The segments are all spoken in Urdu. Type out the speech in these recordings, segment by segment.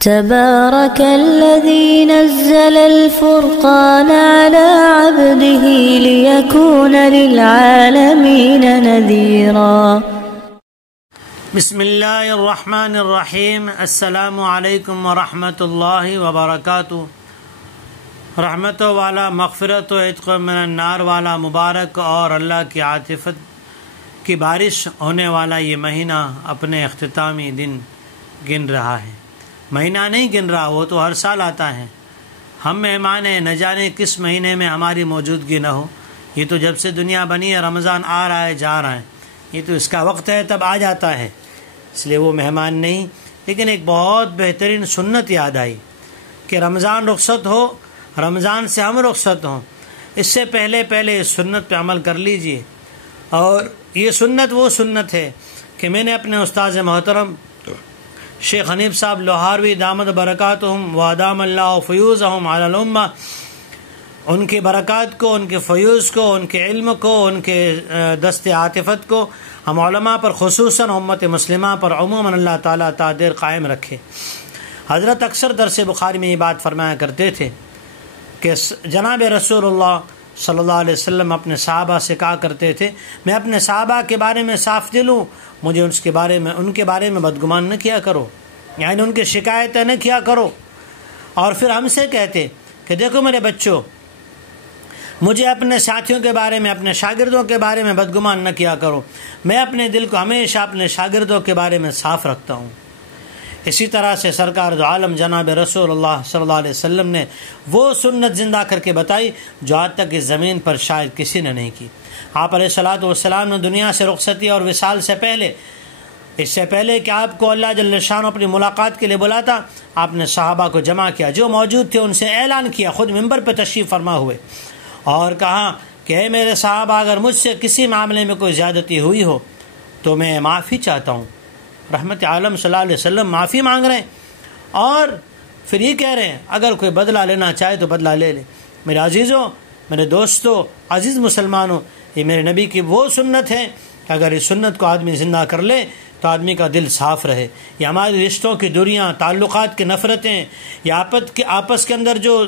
تبارك الذي نزل الفرقان على عبده ليكون للعالمين نذيرا. بسم اللہ الرحمن الرحیم. السلام علیکم ورحمۃ اللہ وبرکاتہ. رحمت والا، مغفرت و عتق من النار والا، مبارک اور اللہ کی عاطفت کی بارش ہونے والا یہ مہینہ اپنے اختتامی دن گن رہا ہے. مہینہ نہیں گن رہا، وہ تو ہر سال آتا ہے. ہم مہمان ہیں، نہ جانے کس مہینے میں ہماری موجودگی نہ ہو. یہ تو جب سے دنیا بنی ہے رمضان آ رہا ہے جا رہا ہے، یہ تو اس کا وقت ہے تب آ جاتا ہے، اس لیے وہ مہمان نہیں. لیکن ایک بہت بہترین سنت یاد آئی کہ رمضان رخصت ہو، رمضان سے ہم رخصت ہوں، اس سے پہلے اس سنت پہ عمل کر لیجئے. اور یہ سنت وہ سنت ہے کہ میں نے اپنے استاذ محترم شیخ حنیف صاحب لوہاروی دامت برکاتہم وادام اللہ فیوزہم علی الامہ، ان کی برکات کو، ان کے فیوز کو، ان کے علم کو، ان کے دست عاطفت کو ہم علماء پر خصوصاً امت مسلمہ پر عموماً اللہ تعالیٰ تعدیر قائم رکھے. حضرت اکثر درس بخاری میں یہ بات فرمایا کرتے تھے کہ جناب رسول اللہ صلی اللہ علیہ وسلم اپنے صحابہ سے کہا کرتے تھے، میں اپنے صحابہ کے بارے میں صاف دل ہوں، مجھے ان کے بارے میں بدگمان نہ کیا کرو، یعنی ان کی شکایتیں نہ کیا کرو. اور پھر ہم سے کہتے کہ دیکھو میرے بچوں، مجھے اپنے ساتھیوں کے بارے میں، اپنے شاگردوں کے بارے میں بدگمان نہ کیا کرو، میں اپنے دل کو ہمیشہ اپنے شاگردوں کے بارے میں صاف رکھتا ہوں. اسی طرح سے سرکار دو عالم جناب رسول اللہ صلی اللہ علیہ وسلم نے وہ سنت زندہ کر کے بتائی جو آج تک اس زمین پر شاید کسی نے نہیں کی. آپ علیہ الصلوۃ والسلام نے دنیا سے رخصتی اور وصال سے پہلے، اس سے پہلے کہ آپ کو اللہ جل شانہ اپنی ملاقات کے لیے بلاتا، آپ نے صحابہ کو جمع کیا، جو موجود تھے ان سے اعلان کیا، خود منبر پہ تشریف فرما ہوئے، اور کہا کہ اے میرے صحابہ، اگر مجھ سے کسی معاملے میں کوئی زیادتی ہوئی ہو تو میں معافی چاہتا ہوں. رحمت عالم صلی اللہ علیہ وسلم معافی مانگ رہے ہیں، اور پھر یہ کہہ رہے ہیں اگر کوئی بدلہ لینا چاہے تو بدلہ لے لے. میرے عزیزوں، میرے دوستوں، عزیز مسلمانوں، یہ میرے نبی کی وہ سنت ہے کہ اگر اس سنت کو آدمی زندہ کر لے تو آدمی کا دل صاف رہے. یہ ہمارے رشتوں کی دوریاں، تعلقات کی نفرتیں، یا آپس کے اندر جو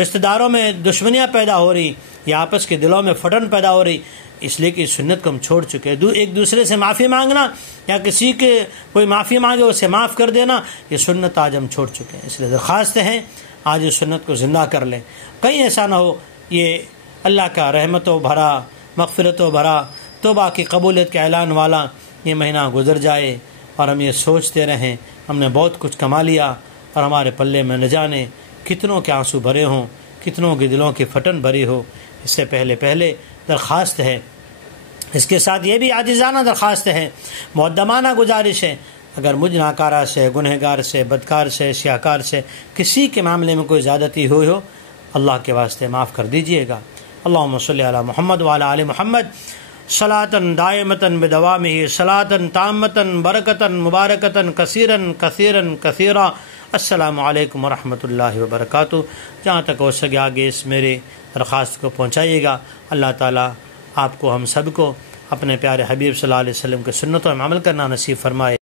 رشتہ داروں میں دشمنیاں پیدا ہو رہی، یا آپس کے دلوں میں پھٹن پیدا ہو رہی، اس لیے کہ اس سنت کو ہم چھوڑ چکے ہیں. ایک دوسرے سے معافی مانگنا یا کسی کے کوئی معافی مانگے اسے معاف کر دینا، یہ سنت آج ہم چھوڑ چکے ہیں. اس لیے درخواست ہے آج اس سنت کو زندہ کر لیں. کہیں ایسا نہ ہو یہ اللہ کا رحمتوں بھرا، مغفرتوں بھرا، توبہ کی قبولیت کے اعلان والا یہ مہینہ گزر جائے اور ہم یہ سوچتے رہیں ہم نے بہت کچھ کما لیا اور ہمارے پلے میں نہ جانے کتنوں کے آنسو بھرے ہوں، کتنوں کے دلوں کی پھٹن بھری ہو. اس سے پہلے درخواست ہے، اس کے ساتھ یہ بھی عاجزانہ درخواست ہے، مقدمانہ گزارش ہے، اگر مجھ ناکارہ سے، گنہگار سے، بدکار سے، سیاکار سے کسی کے معاملے میں کوئی زیادتی ہوئی ہو، اللہ کے واسطے معاف کر دیجئے گا. اللہم صلی علی محمد وعلی آل محمد صلاۃً دائمۃً بدوامہ، صلاۃً تامۃً برکۃً مبارکۃً کثیراً کثیراً کثیرا. السلام علیکم ورحمۃ اللہ وبرکاتہ. جہاں تک ہو سکے آگے اس میرے درخواست کو پہنچائیے گا. اللہ تعالیٰ آپ کو، ہم سب کو اپنے پیارے حبیب صلی اللہ علیہ وسلم کے سنتوں میں عمل کرنا نصیب فرمائے.